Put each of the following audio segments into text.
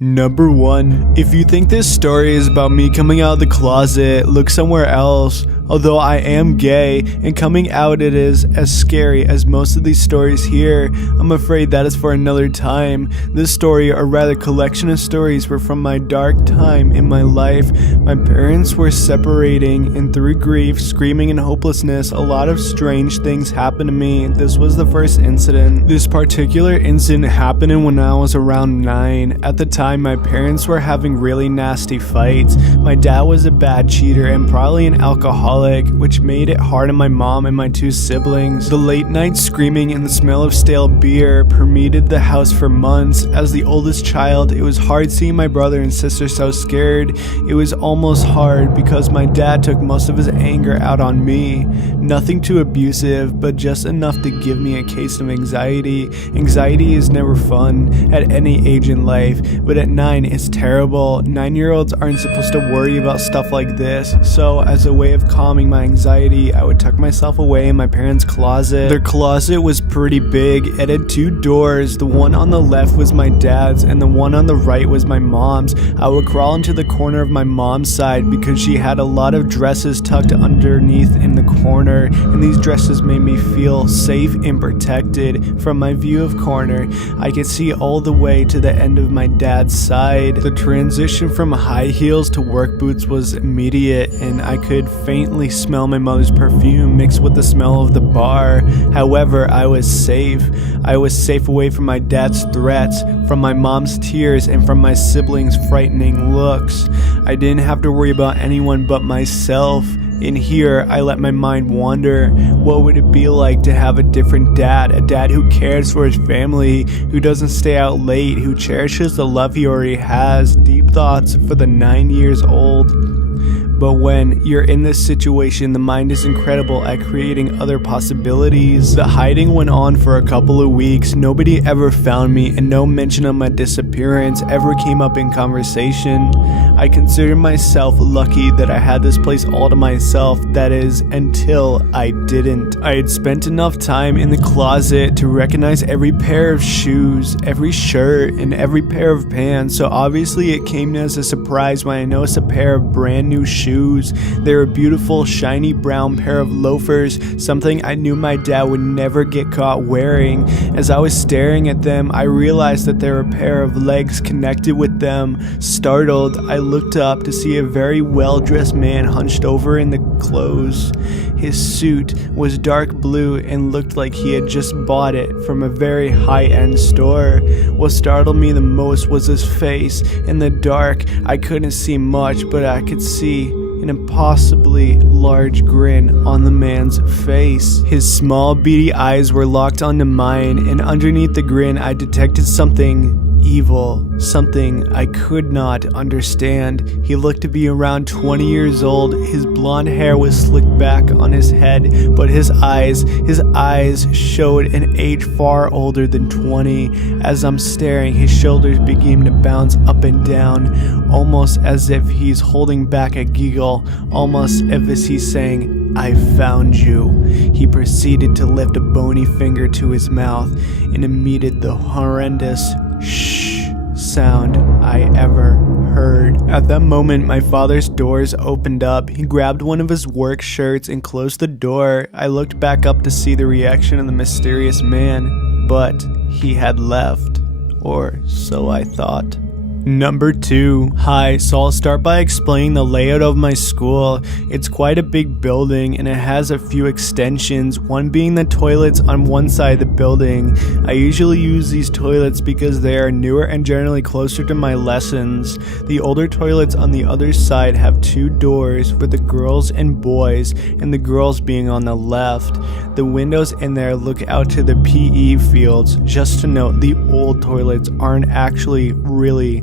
Number 1. If you think this story is about me coming out of the closet, look somewhere else. Although I am gay, and coming out it is as scary as most of these stories here, I'm afraid that is for another time. This story, or rather collection of stories, were from my dark time in my life. My parents were separating, and through grief, screaming, and hopelessness, a lot of strange things happened to me. This was the first incident. This particular incident happened when I was around 9. At the time, my parents were having really nasty fights. My dad was a bad cheater and probably an alcoholic, which made it hard on my mom and my 2 siblings. The late night screaming and the smell of stale beer permeated the house for months. As the oldest child, it was hard seeing my brother and sister so scared. It was almost hard because my dad took most of his anger out on me. Nothing too abusive, but just enough to give me a case of anxiety. Anxiety is never fun at any age in life, but at 9 it's terrible. 9-year-olds aren't supposed to worry about stuff like this, so as a way of calming my anxiety, I would tuck myself away in my parents' closet. Their closet was pretty big. It had 2 doors. The one on the left was my dad's and the one on the right was my mom's. I would crawl into the corner of my mom's side because she had a lot of dresses tucked underneath in the corner, and these dresses made me feel safe and protected. From my view of corner, I could see all the way to the end of my dad's side. The transition from high heels to work boots was immediate, and I could faintly smell my mother's perfume mixed with the smell of the bar. However, I was safe. I was safe away from my dad's threats, from my mom's tears, and from my siblings' frightening looks. I didn't have to worry about anyone but myself. In here, I let my mind wander. What would it be like to have a different dad? A dad who cares for his family, who doesn't stay out late, who cherishes the love he already has. Deep thoughts for the 9 years old. But when you're in this situation, the mind is incredible at creating other possibilities. The hiding went on for a couple of weeks. Nobody ever found me, and no mention of my disappearance ever came up in conversation. I consider myself lucky that I had this place all to myself, that is, until I didn't. I had spent enough time in the closet to recognize every pair of shoes, every shirt, and every pair of pants, so obviously it came as a surprise when I noticed a pair of brand new shoes. They were a beautiful, shiny brown pair of loafers, something I knew my dad would never get caught wearing. As I was staring at them, I realized that there were a pair of legs connected with them. Startled, I looked up to see a very well-dressed man hunched over in the clothes. His suit was dark blue and looked like he had just bought it from a very high-end store. What startled me the most was his face. In the dark, I couldn't see much, but I could see an impossibly large grin on the man's face. His small beady eyes were locked onto mine, and underneath the grin I detected something evil, something I could not understand. He looked to be around 20 years old. His blonde hair was slicked back on his head, but his eyes showed an age far older than 20. As I'm staring, his shoulders begin to bounce up and down, almost as if he's holding back a giggle, almost as if he's saying, "I found you." He proceeded to lift a bony finger to his mouth and emitted the horrendous shh sound I ever heard. At that moment, my father's doors opened up. He grabbed one of his work shirts and closed the door. I looked back up to see the reaction of the mysterious man, but he had left, or so I thought. Number 2. Hi, so I'll start by explaining the layout of my school. It's quite a big building and it has a few extensions, one being the toilets on one side of the building. I usually use these toilets because they are newer and generally closer to my lessons. The older toilets on the other side have 2 doors for the girls and boys, and the girls being on the left. The windows in there look out to the PE fields. Just to note, the old toilets aren't actually really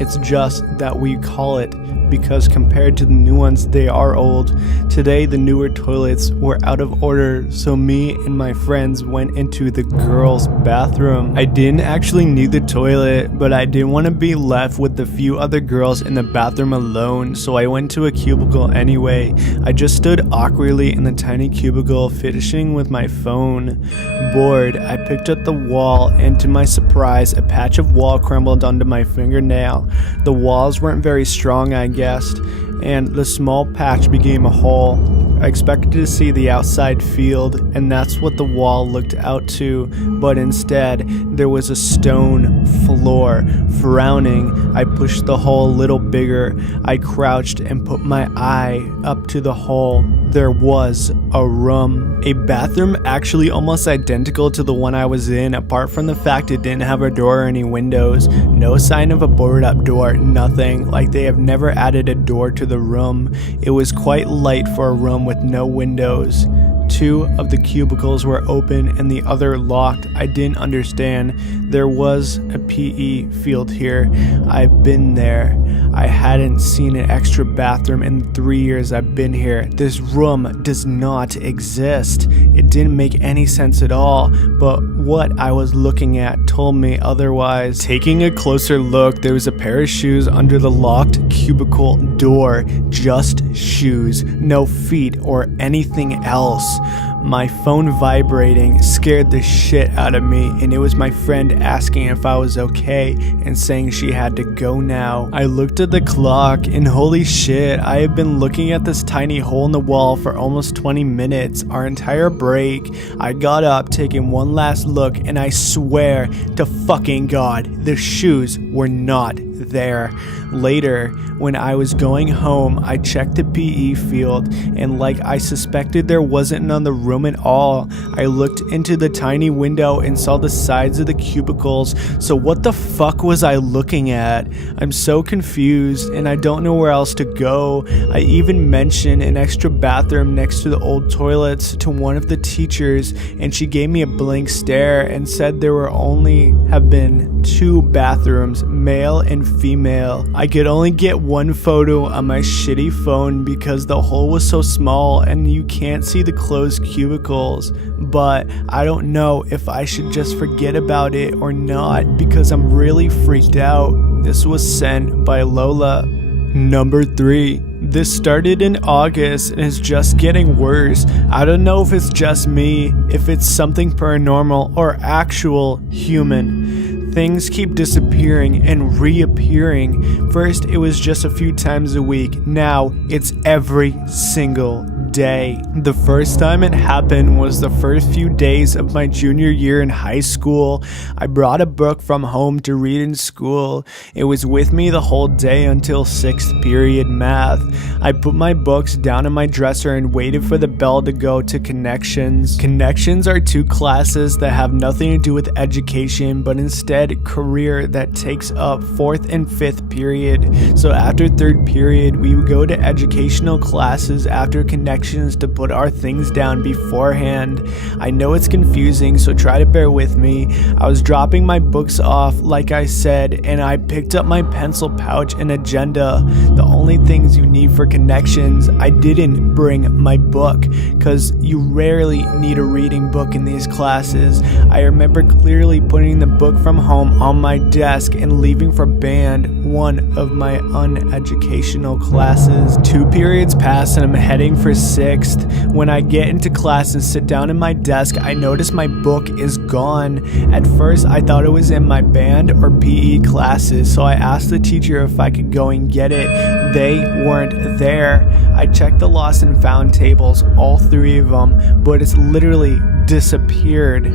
It's just that we call it because compared to the new ones, they are old. Today, the newer toilets were out of order, so me and my friends went into the girls' bathroom. I didn't actually need the toilet, but I didn't want to be left with the few other girls in the bathroom alone, so I went to a cubicle anyway. I just stood awkwardly in the tiny cubicle, fidgeting with my phone. Bored, I picked up the wall, and to my surprise, a patch of wall crumbled onto my fingernail. The walls weren't very strong, I guessed, and the small patch became a hole. I expected to see the outside field, and that's what the wall looked out to, but instead, there was a stone floor. Frowning, I pushed the hole a little bigger. I crouched and put my eye up to the hole. There was a room. A bathroom actually almost identical to the one I was in, apart from the fact it didn't have a door or any windows. No sign of a boarded up door, nothing, like they have never added a door to the room. It was quite light for a room with no windows. 2 of the cubicles were open and the other locked. I didn't understand. There was a PE field here. I've been there. I hadn't seen an extra bathroom in the 3 years I've been here. This room does not exist. It didn't make any sense at all, but what I was looking at told me otherwise. Taking a closer look, there was a pair of shoes under the locked cubicle door. Just shoes, no feet or anything else. My phone vibrating scared the shit out of me, and it was my friend asking if I was okay and saying she had to go now. I looked at the clock and holy shit, I had been looking at this tiny hole in the wall for almost 20 minutes, our entire break. I got up, taking one last look, and I swear to fucking God, the shoes were not there. Later, when I was going home, I checked the PE field, and like I suspected, there wasn't another room at all. I looked into the tiny window and saw the sides of the cubicles, so what the fuck was I looking at? I'm so confused, and I don't know where else to go. I even mentioned an extra bathroom next to the old toilets to one of the teachers, and she gave me a blank stare and said there were only have been 2 bathrooms, male and female. I could only get one photo on my shitty phone because the hole was so small and you can't see the closed cubicles, but I don't know if I should just forget about it or not because I'm really freaked out. This was sent by Lola. Number 3. This started in August and is just getting worse. I don't know if it's just me, if it's something paranormal or actual human. Things keep disappearing and reappearing. First, it was just a few times a week. Now, it's every single day. The first time it happened was the first few days of my junior year in high school. I brought a book from home to read in school. It was with me the whole day until 6th period math. I put my books down in my dresser and waited for the bell to go to Connections. Connections are 2 classes that have nothing to do with education, but instead career that takes up 4th and 5th period. So after 3rd period, we would go to educational classes after Connections to put our things down beforehand. I know it's confusing, so try to bear with me. I was dropping my books off, like I said, and I picked up my pencil pouch and agenda. The only things you need for Connections. I didn't bring my book, because you rarely need a reading book in these classes. I remember clearly putting the book from home on my desk and leaving for band, one of my uneducational classes. 2 periods pass and I'm heading for 6th. When I get into class and sit down in my desk, I notice my book is gone. At first, I thought it was in my band or PE classes, so I asked the teacher if I could go and get it. They weren't there. I checked the lost and found tables, all 3 of them, but it's literally disappeared.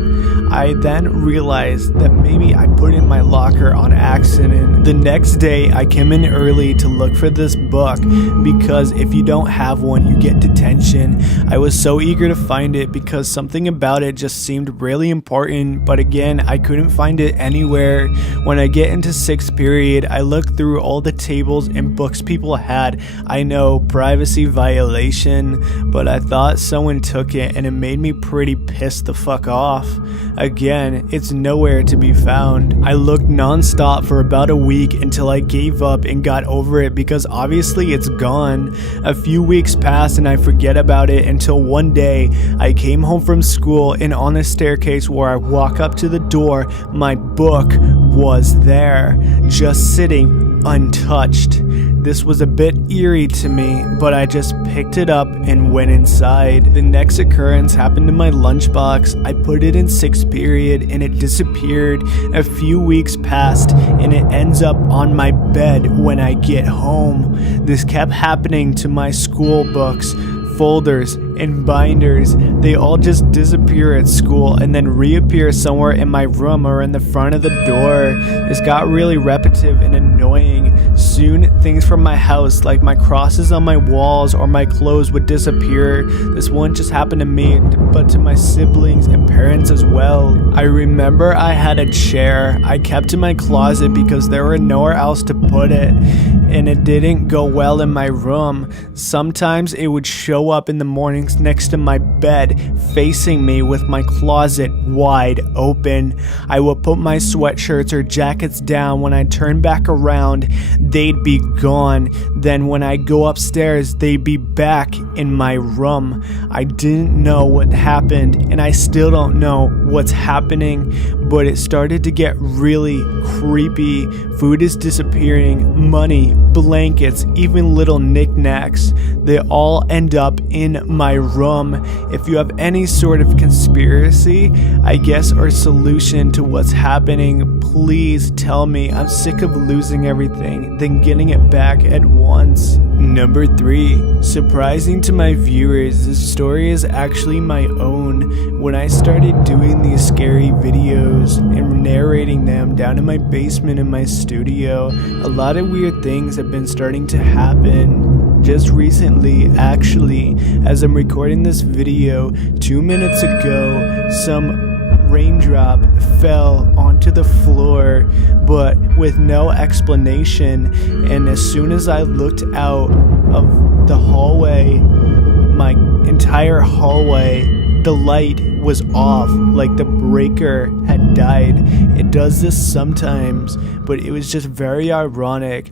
I then realized that maybe I put it in my locker on accident. The next day, I came in early to look for this book because if you don't have one, you get detention. I was so eager to find it because something about it just seemed really important, but again, I couldn't find it anywhere. When I get into 6th period, I look through all the tables and books people had. I know, privacy violation, but I thought someone took it and it made me pretty pissed. pissed the fuck off. Again, it's nowhere to be found. I looked non-stop for about a week until I gave up and got over it because obviously it's gone. A few weeks passed and I forget about it until one day I came home from school and on the staircase where I walk up to the door, my book was there, just sitting untouched. This was a bit eerie to me, but I just picked it up and went inside. The next occurrence happened in my lunchbox. I put it in 6th period and it disappeared. A few weeks passed and it ends up on my bed when I get home. This kept happening to my school books, folders, and binders. They all just disappear at school and then reappear somewhere in my room or in the front of the door. This got really repetitive and annoying. Soon, things from my house, like my crosses on my walls or my clothes, would disappear. This wouldn't just happen to me, but to my siblings and parents as well. I remember I had a chair I kept in my closet because there were nowhere else to put it, and it didn't go well in my room. Sometimes it would show up in the mornings next to my bed, facing me with my closet wide open. I would put my sweatshirts or jackets down. When I turned back around, they'd be gone. Then when I go upstairs, they'd be back in my room. I didn't know what happened, and I still don't know what's happening, but it started to get really creepy. Food is disappearing, money, blankets, even little knickknacks. They all end up in my room. If you have any sort of conspiracy, I guess, or solution to what's happening, please tell me. I'm sick of losing everything, then getting it back at once. Number 3. Surprising to my viewers, this story is actually my own. When I started doing these scary videos and narrating them down in my basement in my studio, a lot of weird things have been starting to happen. Just recently, actually, as I'm recording this video, 2 minutes ago, some raindrop fell onto the floor, but with no explanation, and as soon as I looked out of the hallway, my entire hallway, the light was off, like the breaker had died. It does this sometimes, but it was just very ironic.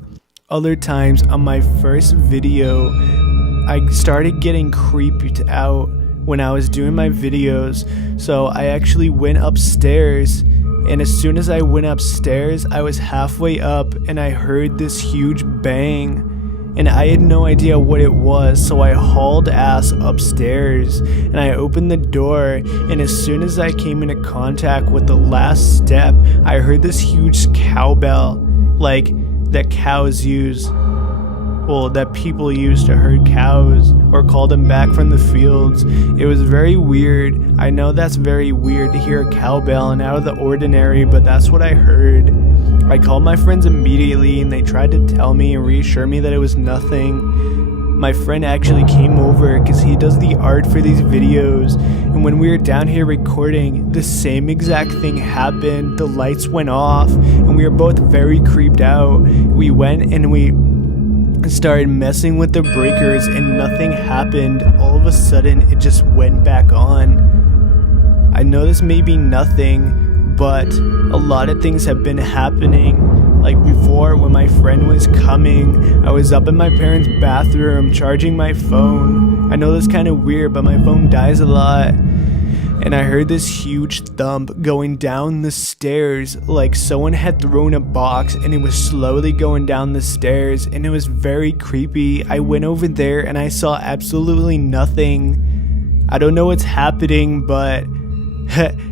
Other times on my first video, I started getting creeped out when I was doing my videos, so I actually went upstairs, and as soon as I went upstairs, I was halfway up and I heard this huge bang, and I had no idea what it was, so I hauled ass upstairs and I opened the door, and as soon as I came into contact with the last step, I heard this huge cowbell, like that cows use, well, that people use to herd cows or call them back from the fields. It was very weird. I know that's very weird to hear a cowbell and out of the ordinary, but that's what I heard. I called my friends immediately and they tried to tell me and reassure me that it was nothing. My friend actually came over because he does the art for these videos, and when we were down here recording, the same exact thing happened. The lights went off and we were both very creeped out. We went and we started messing with the breakers and nothing happened. All of a sudden it just went back on. I know this may be nothing, but a lot of things have been happening. Like before, when my friend was coming, I was up in my parents' bathroom charging my phone. I know that's kind of weird, but my phone dies a lot. And I heard this huge thump going down the stairs, like someone had thrown a box and it was slowly going down the stairs, and it was very creepy. I went over there and I saw absolutely nothing. I don't know what's happening, but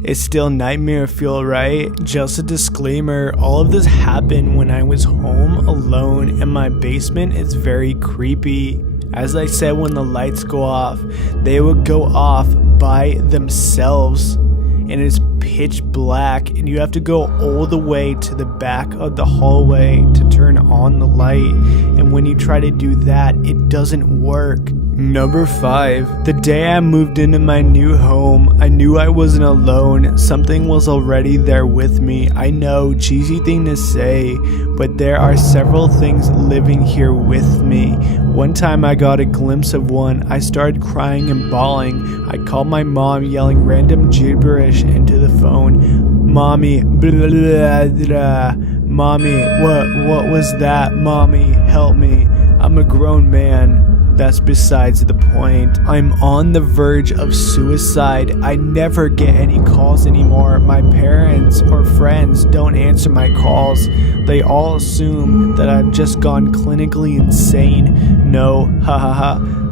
it's still nightmare fuel, right? Just a disclaimer, all of this happened when I was home alone and my basement is very creepy. As I said, when the lights go off, they would go off by themselves, and it's pitch black, and you have to go all the way to the back of the hallway to turn on the light, and when you try to do that, it doesn't work. Number 5. The day I moved into my new home, I knew I wasn't alone. Something was already there with me. I know, cheesy thing to say, but there are several things living here with me. One time I got a glimpse of one. I started crying and bawling. I called my mom, yelling random gibberish into the phone. Mommy, blah, blah, blah. Mommy, what was that? Mommy, help me. I'm a grown man. That's besides the point. I'm on the verge of suicide. I never get any calls anymore. My parents or friends don't answer my calls. They all assume that I've just gone clinically insane. No,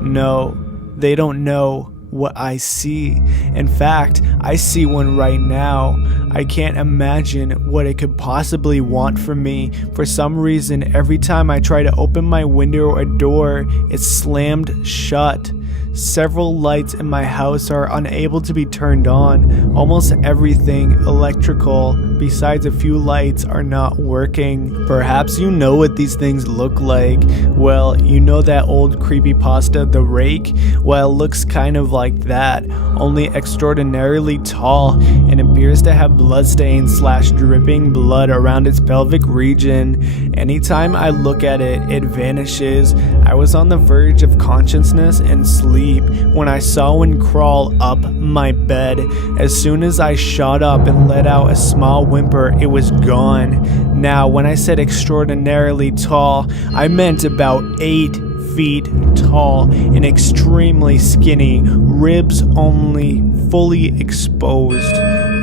no, they don't know what I see. In fact, I see one right now. I can't imagine what it could possibly want from me. For some reason, every time I try to open my window or door, it's slammed shut. Several lights in my house are unable to be turned on. Almost everything electrical, besides a few lights, are not working. Perhaps you know what these things look like. Well, you know that old creepypasta, The Rake? Well, it looks kind of like that, only extraordinarily tall, and appears to have bloodstains / dripping blood around its pelvic region. Anytime I look at it, it vanishes. I was on the verge of consciousness and sleep when I saw one crawl up my bed. As soon as I shot up and let out a small whimper, it was gone. Now, when I said extraordinarily tall, I meant about 8 feet tall and extremely skinny, ribs only fully exposed.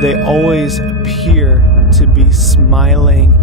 They always appear to be smiling,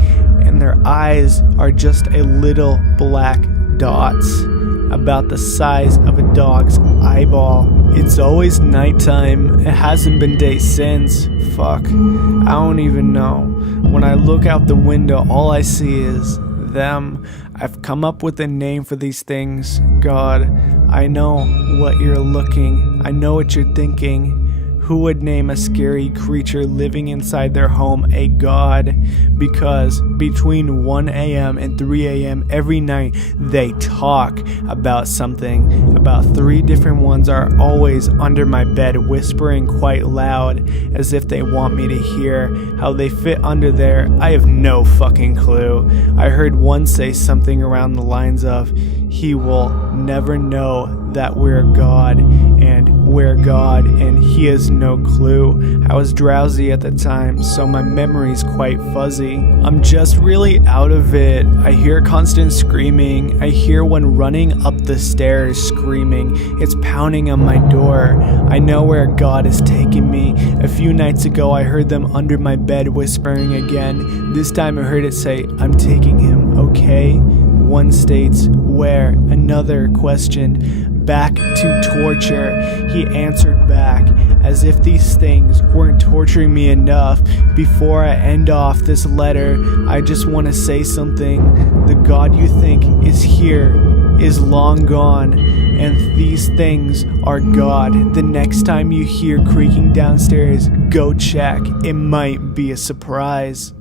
and their eyes are just a little black dots about the size of a dog's eyeball. It's always nighttime. It hasn't been day since. Fuck, I don't even know. When I look out the window, all I see is them. I've come up with a name for these things. God, I know what you're looking. I know what you're thinking. Who would name a scary creature living inside their home a god? Because between 1 a.m. and 3 a.m. every night, they talk about something. About 3 different ones are always under my bed, whispering quite loud, as if they want me to hear. How they fit under there, I have no fucking clue. I heard one say something around the lines of, "He will never know that we're God, and we're God, and he has no clue." I was drowsy at the time, so my memory's quite fuzzy. I'm just really out of it. I hear constant screaming. I hear one running up the stairs screaming. It's pounding on my door. I know where God is taking me. A few nights ago, I heard them under my bed whispering again. This time I heard it say, "I'm taking him, okay?" One states, "Where?" Another questioned, "Back to torture." He answered back, as if these things weren't torturing me enough. Before I end off this letter, I just want to say something. The God you think is here is long gone, and these things are God. The next time you hear creaking downstairs, go check. It might be a surprise.